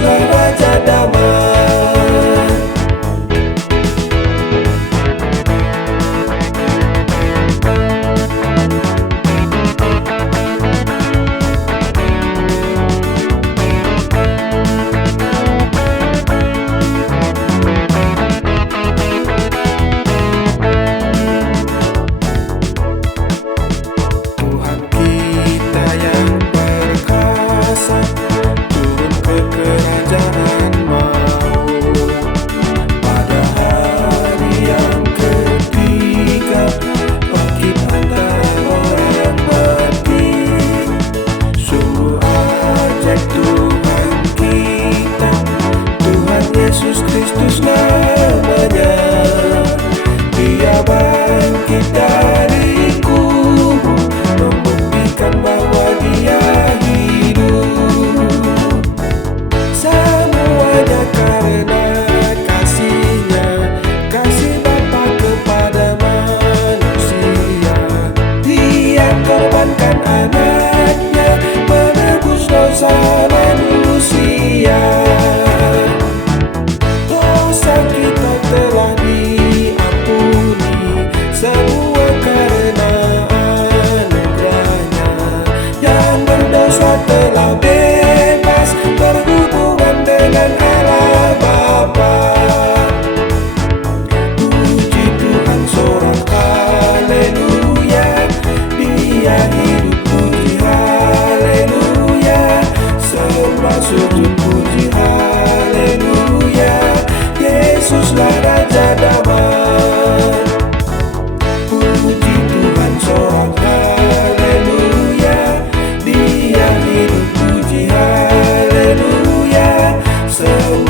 Kristuslah Raja Damai. Tuhan kita yang perkasa turun ke kerajaan maut. Pada hari yang ketiga bangkit antara orang mati. Sungguh ajaib Tuhan kita, Tuhan Yesus Kristus namanya. Dia bangkit dari kubur, membuktikan bahwa Dia hidup. Semuanya karena kasih-Nya, kasih Bapa kepada manusia. Dia korbankan anaknya menebus dosa manusia. Dosa kita telah diampuni, semua karena anugerah-Nya. Yang berdosa telah bebas, berhubungan dengan Allah Bapa. Puji Tuhan, sorak haleluya, Dia hidup, puji haleluya. Sembah sujud, puji haleluya, Yesuslah Raja Damai. Puji Tuhan, sorak haleluya, Dia hidup, puji haleluya. Sembah